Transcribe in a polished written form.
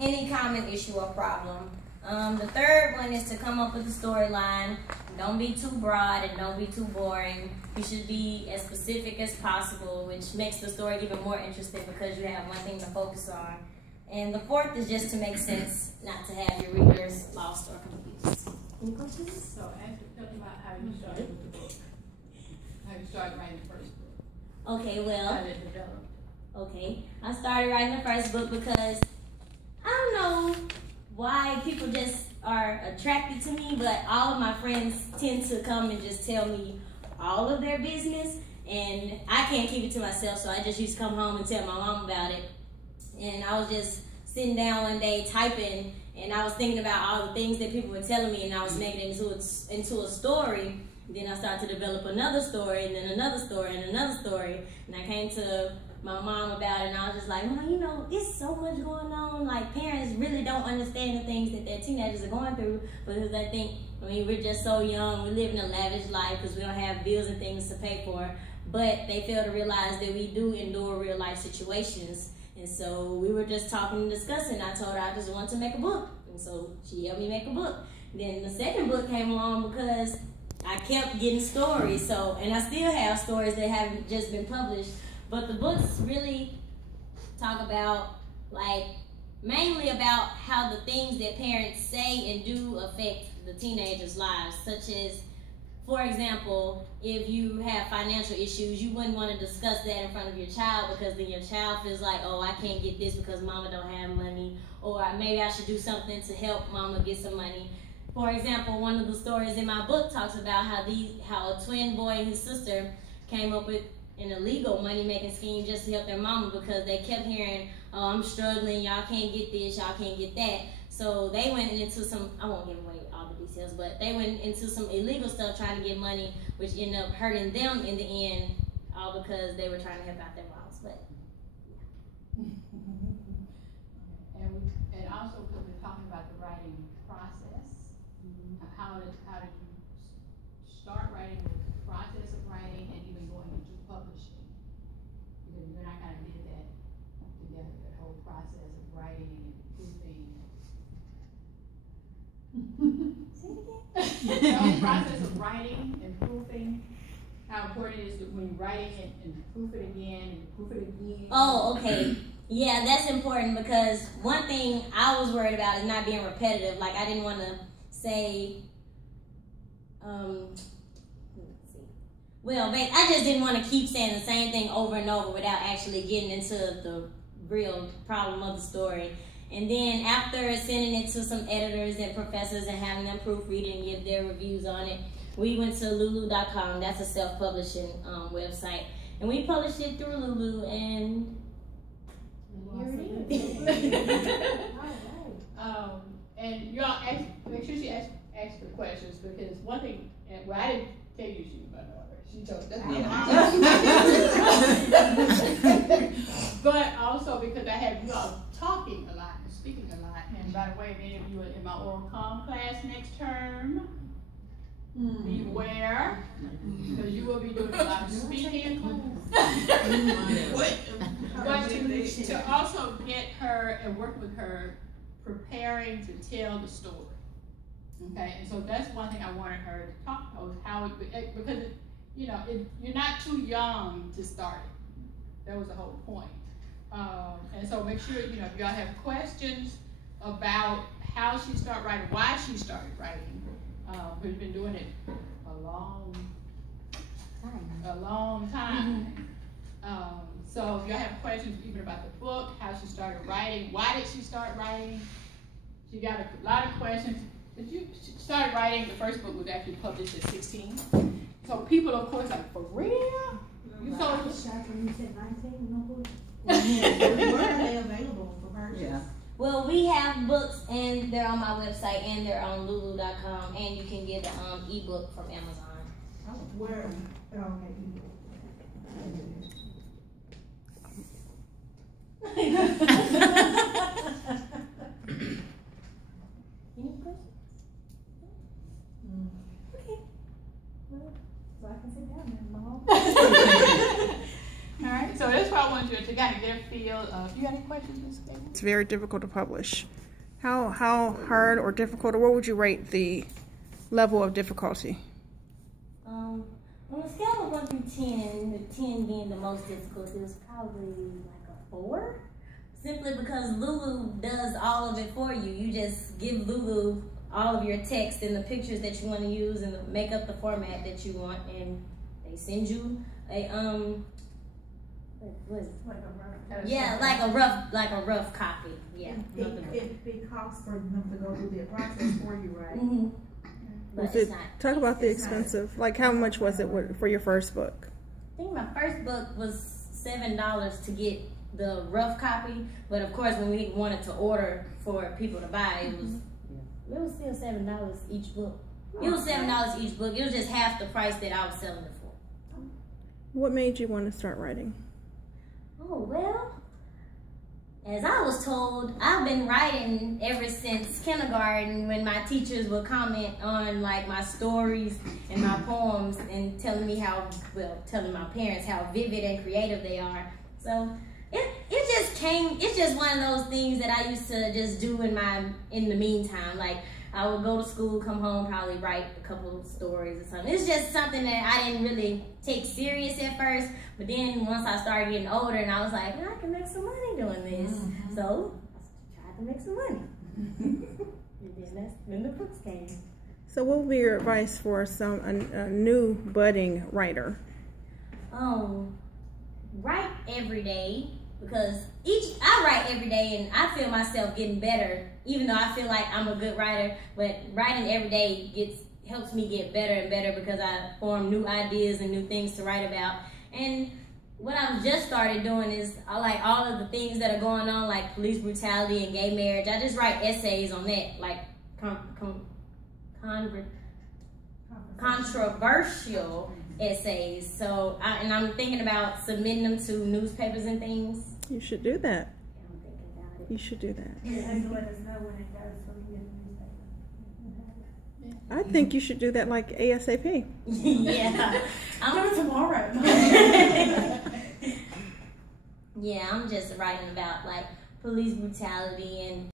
any common issue or problem. The third one is to come up with a storyline. Don't be too broad and don't be too boring. You should be as specific as possible, which makes the story even more interesting because you have one thing to focus on. And the fourth is just to make sense, not to have your readers lost or confused. Any questions? So tell me about how you started with the book. How you started writing the first book. Okay, well. How did it develop? Okay, I started writing the first book because I don't know why people just are attracted to me, but all of my friends tend to come and just tell me all of their business, and I can't keep it to myself, so I just used to come home and tell my mom about it. And I was just sitting down one day typing, and I was thinking about all the things that people were telling me, and I was making it into a story. Then I started to develop another story, and then another story, and another story, and I came to my mom about it, and I was just like, Mom, you know, there's so much going on. Like, parents really don't understand the things that their teenagers are going through, because I think, I mean, we're just so young, we're living a lavish life because we don't have bills and things to pay for, but they fail to realize that we do endure real life situations. And so we were just talking and discussing. I told her I just wanted to make a book, and so she helped me make a book. Then the second book came along because I kept getting stories, and I still have stories that haven't just been published. But the books really talk about, like, mainly about how the things that parents say and do affect the teenagers' lives, such as, for example, if you have financial issues, you wouldn't want to discuss that in front of your child because then your child feels like, oh, I can't get this because mama don't have money, or maybe I should do something to help mama get some money. For example, one of the stories in my book talks about how a twin boy and his sister came up with an illegal money-making scheme just to help their mama because they kept hearing, oh, I'm struggling, y'all can't get this, y'all can't get that. So they went into some, I won't give away all the details, but they went into some illegal stuff trying to get money, which ended up hurting them in the end, all because they were trying to help out their moms. But yeah. And also because we're talking about the writing process, how did you start writing, the process of writing, and even going into publishing? Because you and I kind of did that together, that whole process of writing and proofing. The whole process of writing and proofing, how important it is that when you're writing it and proof it again and proof it again. Oh, okay. Yeah, that's important because one thing I was worried about is not being repetitive. Like, I didn't want to say, well, I just didn't want to keep saying the same thing over and over without actually getting into the real problem of the story. And then after sending it to some editors and professors and having them proofread it and give their reviews on it, we went to Lulu.com. That's a self-publishing website. And we published it through Lulu, and here it is. And y'all make sure she asks the questions, because one thing, well, I didn't tell you she was my daughter. She told me. But also because I have you all talking a lot and speaking a lot. And by the way, many of you are in my oral comm class next term. Beware, because you will be doing a lot of speaking. But to also get her and work with her preparing to tell the story. Okay, and so that's one thing I wanted her to talk about, how because you're not too young to start it. That was the whole point. And so make sure, if y'all have questions about how she started writing, why she started writing, we've been doing it a long time. So if y'all have questions even about the book, how she started writing, why did she start writing? She got a lot of questions. She started writing, the first book was actually published at 16. So people, of course, like, for real? You told us? When you said 19, no book? Where are they available for purchase? Yeah. Well, we have books, and they're on my website, and they're on Lulu.com, and you can get the ebook from Amazon. Oh, where? Oh, okay, ebook. Any questions? Okay. Well, so I can sit down now, Mom. All right, so that's why I wanted you to kind of their field of. You got any questions, Ms. Bailey? It's very difficult to publish. How hard or difficult, or what would you rate the level of difficulty? On a scale of 1 through 10, the 10 being the most difficult, it was probably like a 4. Simply because Lulu does all of it for you. You just give Lulu all of your text and the pictures that you want to use and make up the format that you want, and they send you a what is it? Like a rough copy. Yeah. It costs for them to go through the process for you, right? Mm-hmm. Talk about the expensive. Like, how much was it for your first book? I think my first book was $7 to get the rough copy, but of course, when we wanted to order for people to buy, it was still $7 each book. It was $7 each book. It was just half the price that I was selling it for. What made you want to start writing? Oh, well, as I was told, I've been writing ever since kindergarten, when my teachers would comment on like my stories and my poems and telling my parents how vivid and creative they are. So it's just one of those things that I used to just do in the meantime. Like, I would go to school, come home, probably write a couple of stories or something. It's just something that I didn't really take serious at first, but then once I started getting older and I was like, I can make some money doing this. Mm-hmm. So I tried to make some money. And then that's when the books came. So what would be your advice for a new budding writer? Write every day, because I write every day and I feel myself getting better, even though I feel like I'm a good writer, but writing every day helps me get better and better because I form new ideas and new things to write about. And what I've just started doing is I like all of the things that are going on, like police brutality and gay marriage. I just write essays on that, like controversial essays. So I'm thinking about submitting them to newspapers and things. You should do that. Yeah, I'm thinking about it. You should do that. And let us know when it goes so we can get the newspaper. I think you should do that like ASAP. Yeah. I'm tomorrow. Yeah, I'm just writing about like police brutality and